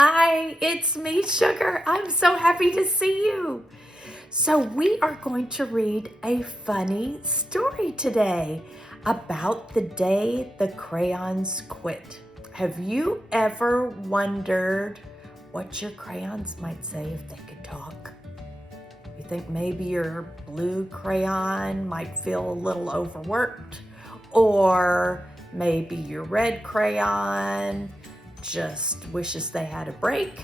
Hi, it's me, Sugar. I'm so happy to see you. So we are going to read a funny story today about the day the crayons quit. Have you ever wondered what your crayons might say if they could talk? You think maybe your blue crayon might feel a little overworked, or maybe your red crayon just wishes they had a break?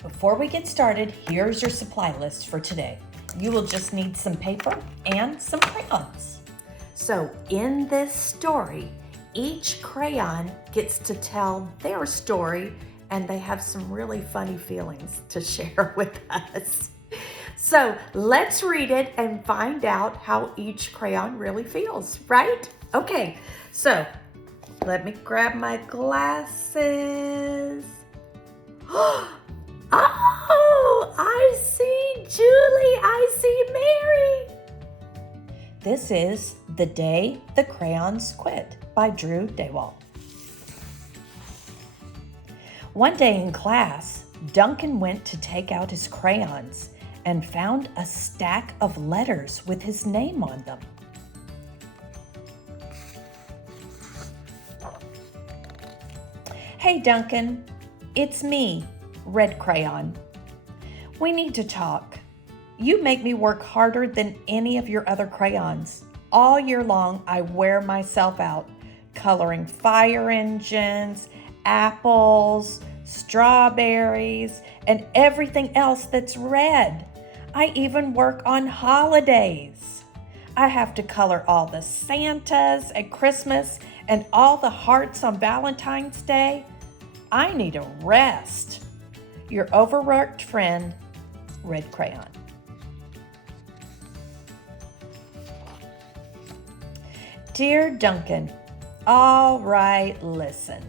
Before we get started, here's your supply list for today. You will just need some paper and some crayons. So in this story, each crayon gets to tell their story, and they have some really funny feelings to share with us. So let's read it and find out how each crayon really feels, right? Okay, so let me grab my glasses. Oh, I see Julie, I see Mary. This is The Day the Crayons Quit by Daywalt. One day in class, Duncan went to take out his crayons and found a stack of letters with his name on them. Hey Duncan, it's me, Red Crayon. We need to talk. You make me work harder than any of your other crayons. All year long, I wear myself out, coloring fire engines, apples, strawberries, and everything else that's red. I even work on holidays. I have to color all the Santas at Christmas and all the hearts on Valentine's Day. I need a rest. Your overworked friend, Red Crayon. Dear Duncan, all right, listen.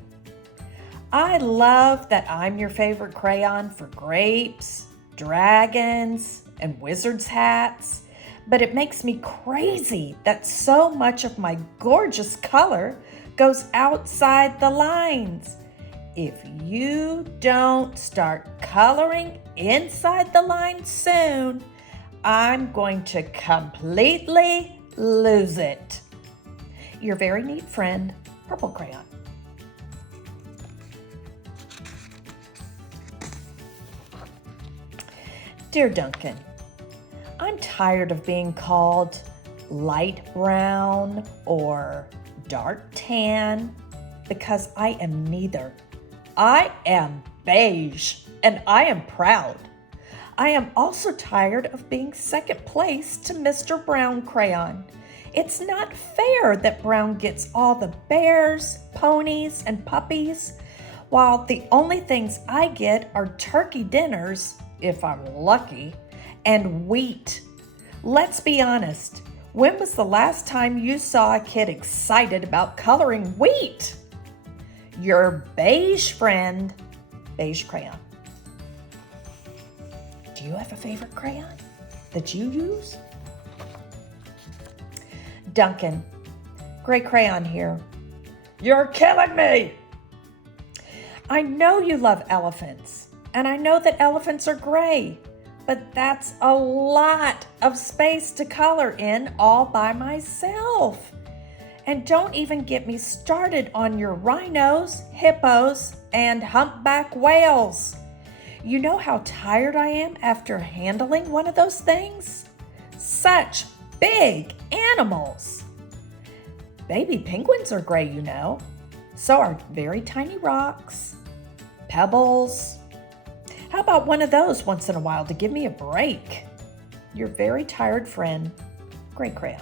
I love that I'm your favorite crayon for grapes, dragons, and wizards' hats, but it makes me crazy that so much of my gorgeous color goes outside the lines. If you don't start coloring inside the line soon, I'm going to completely lose it. Your very neat friend, Purple Crayon. Dear Duncan, I'm tired of being called light brown or dark tan because I am neither. I am beige, and I am proud. I am also tired of being second place to Mr. Brown Crayon. It's not fair that Brown gets all the bears, ponies, and puppies, while the only things I get are turkey dinners, if I'm lucky, and wheat. Let's be honest. When was the last time you saw a kid excited about coloring wheat? Your beige friend, Beige Crayon. Do you have a favorite crayon that you use? Duncan, Gray Crayon here. You're killing me! I know you love elephants, and I know that elephants are gray, but that's a lot of space to color in all by myself. And don't even get me started on your rhinos, hippos, and humpback whales. You know how tired I am after handling one of those things? Such big animals. Baby penguins are gray, you know. So are very tiny rocks, pebbles. How about one of those once in a while to give me a break? Your very tired friend, Gray Crayon.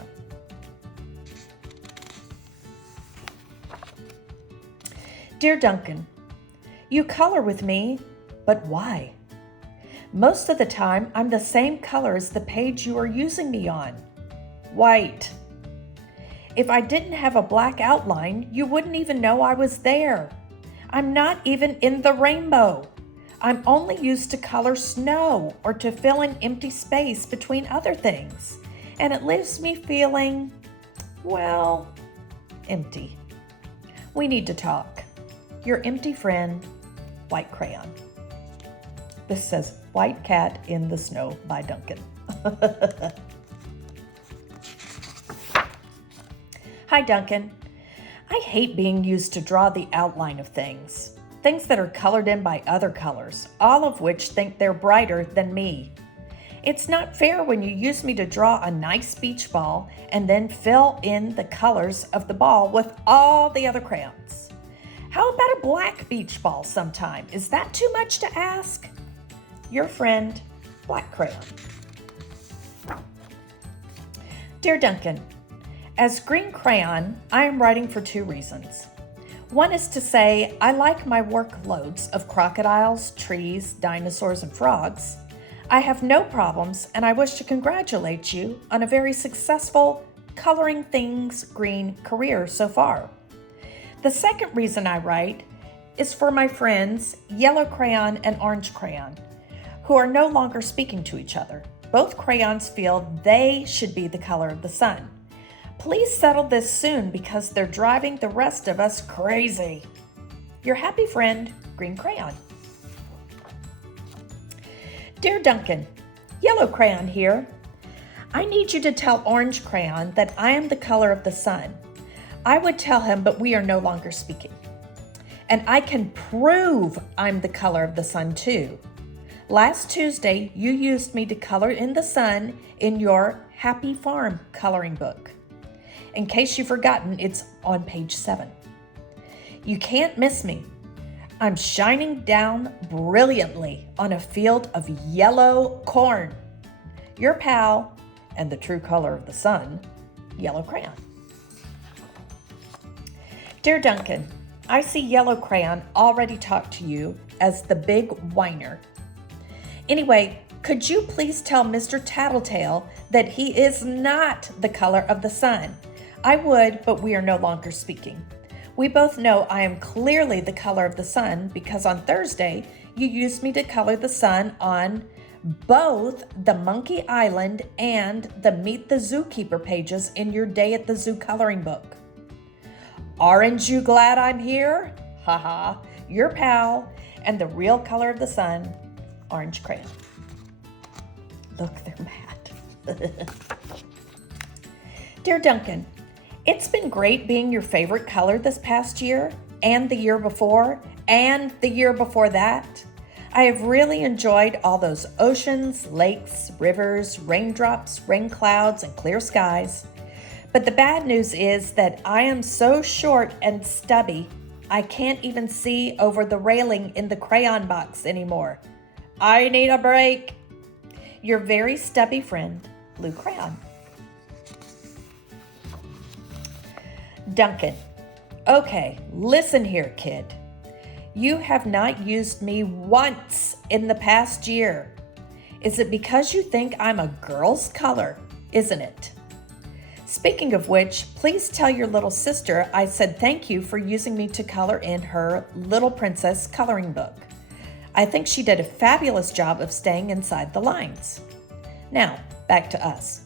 Dear Duncan, you color with me, but why? Most of the time, I'm the same color as the page you are using me on, white. If I didn't have a black outline, you wouldn't even know I was there. I'm not even in the rainbow. I'm only used to color snow or to fill in empty space between other things, and it leaves me feeling, well, empty. We need to talk. Your empty friend, white crayon. This says White Cat in the Snow by Duncan. Hi, Duncan. I hate being used to draw the outline of things that are colored in by other colors, all of which think they're brighter than me. It's not fair when you use me to draw a nice beach ball and then fill in the colors of the ball with all the other crayons. How about a black beach ball sometime? Is that too much to ask? Your friend, Black Crayon. Dear Duncan, as Green Crayon, I am writing for 2 reasons. One is to say I like my workloads of crocodiles, trees, dinosaurs, and frogs. I have no problems, and I wish to congratulate you on a very successful coloring things green career so far. The second reason I write is for my friends Yellow Crayon and Orange Crayon, who are no longer speaking to each other. Both crayons feel they should be the color of the sun. Please settle this soon because they're driving the rest of us crazy. Your happy friend, Green Crayon. Dear Duncan, Yellow Crayon here. I need you to tell Orange Crayon that I am the color of the sun. I would tell him, but we are no longer speaking. And I can prove I'm the color of the sun too. Last Tuesday, you used me to color in the sun in your Happy Farm coloring book. In case you've forgotten, it's on page 7. You can't miss me. I'm shining down brilliantly on a field of yellow corn. Your pal and the true color of the sun, Yellow Crayon. Dear Duncan, I see Yellow Crayon already talked to you as the big whiner. Anyway, could you please tell Mr. Tattletale that he is not the color of the sun? I would, but we are no longer speaking. We both know I am clearly the color of the sun because on Thursday, you used me to color the sun on both the Monkey Island and the Meet the Zookeeper pages in your Day at the Zoo coloring book. Aren't you glad I'm here? Haha, your pal and the real color of the sun, Orange Crayon. Look, they're mad. Dear Duncan, it's been great being your favorite color this past year, and the year before, and the year before that. I have really enjoyed all those oceans, lakes, rivers, raindrops, rain clouds, and clear skies. But the bad news is that I am so short and stubby, I can't even see over the railing in the crayon box anymore. I need a break. Your very stubby friend, Blue Crayon. Duncan, okay, listen here, kid. You have not used me once in the past year. Is it because you think I'm a girl's color, isn't it? Speaking of which, please tell your little sister I said thank you for using me to color in her Little Princess coloring book. I think she did a fabulous job of staying inside the lines. Now, back to us.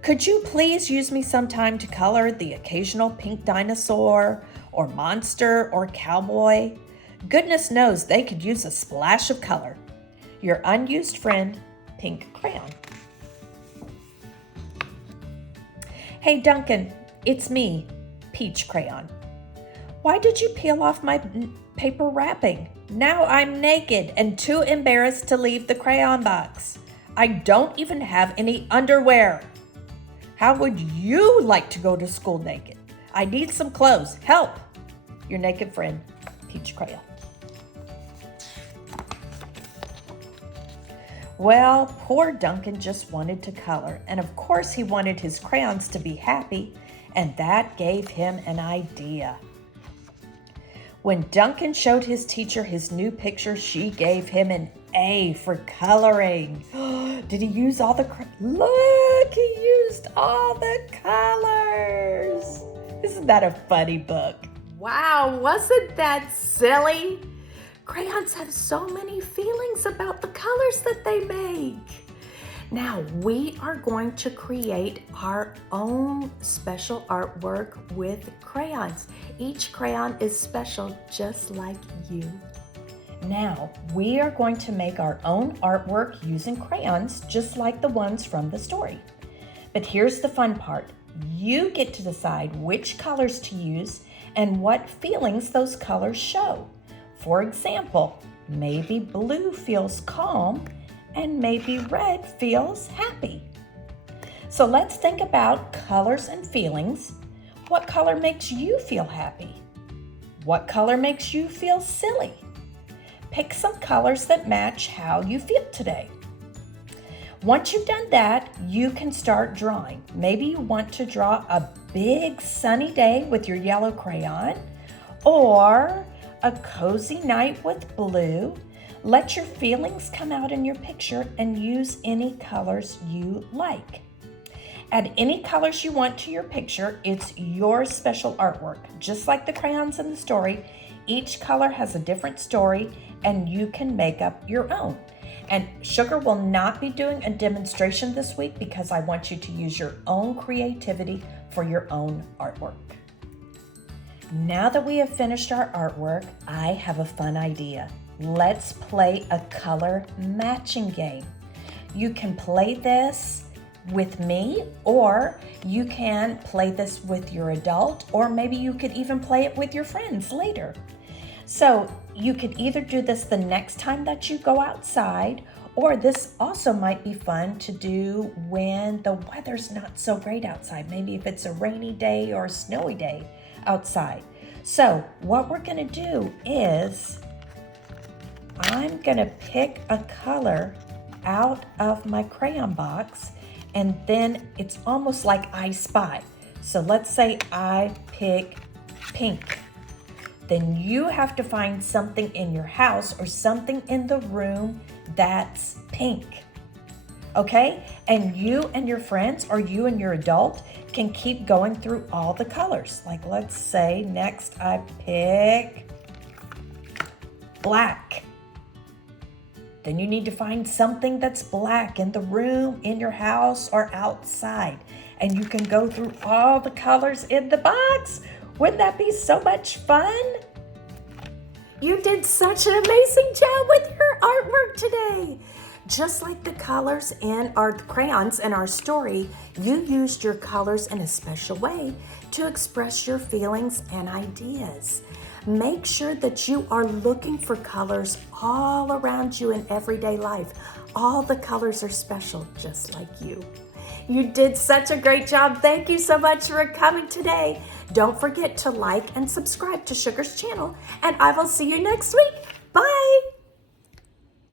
Could you please use me sometime to color the occasional pink dinosaur or monster or cowboy? Goodness knows they could use a splash of color. Your unused friend, Pink Crayon. Hey Duncan, it's me, Peach Crayon. Why did you peel off my paper wrapping? Now I'm naked and too embarrassed to leave the crayon box. I don't even have any underwear. How would you like to go to school naked? I need some clothes. Help! Your naked friend, Peach Crayon. Well, poor Duncan just wanted to color, and of course he wanted his crayons to be happy, and that gave him an idea. When Duncan showed his teacher his new picture, she gave him an A for coloring. Did he use all the Look, he used all the colors. Isn't that a funny book? Wow, wasn't that silly? Crayons have so many feelings about the colors that they make. Now we are going to create our own special artwork with crayons. Each crayon is special just like you. Now, we are going to make our own artwork using crayons, just like the ones from the story. But here's the fun part. You get to decide which colors to use and what feelings those colors show. For example, maybe blue feels calm and maybe red feels happy. So let's think about colors and feelings. What color makes you feel happy? What color makes you feel silly? Pick some colors that match how you feel today. Once you've done that, you can start drawing. Maybe you want to draw a big sunny day with your yellow crayon, or a cozy night with blue. Let your feelings come out in your picture and use any colors you like. Add any colors you want to your picture. It's your special artwork. Just like the crayons in the story, each color has a different story and you can make up your own. And Sugar will not be doing a demonstration this week because I want you to use your own creativity for your own artwork. Now that we have finished our artwork, I have a fun idea. Let's play a color matching game. You can play this with me, or you can play this with your adult, or maybe you could even play it with your friends later. So you could either do this the next time that you go outside, or this also might be fun to do when the weather's not so great outside. Maybe if it's a rainy day or a snowy day outside. So what we're gonna do is I'm gonna pick a color out of my crayon box, and then it's almost like I spy. So let's say I pick pink. Then you have to find something in your house or something in the room that's pink. Okay? And you and your friends, or you and your adult, can keep going through all the colors. Like let's say next I pick black. Then you need to find something that's black in the room, in your house, or outside. And you can go through all the colors in the box. Wouldn't that be so much fun? You did such an amazing job with your artwork today. Just like the colors in our crayons in our story, you used your colors in a special way to express your feelings and ideas. Make sure that you are looking for colors all around you in everyday life. All the colors are special, just like you. You did such a great job. Thank you so much for coming today. Don't forget to like and subscribe to Sugar's channel, and I will see you next week.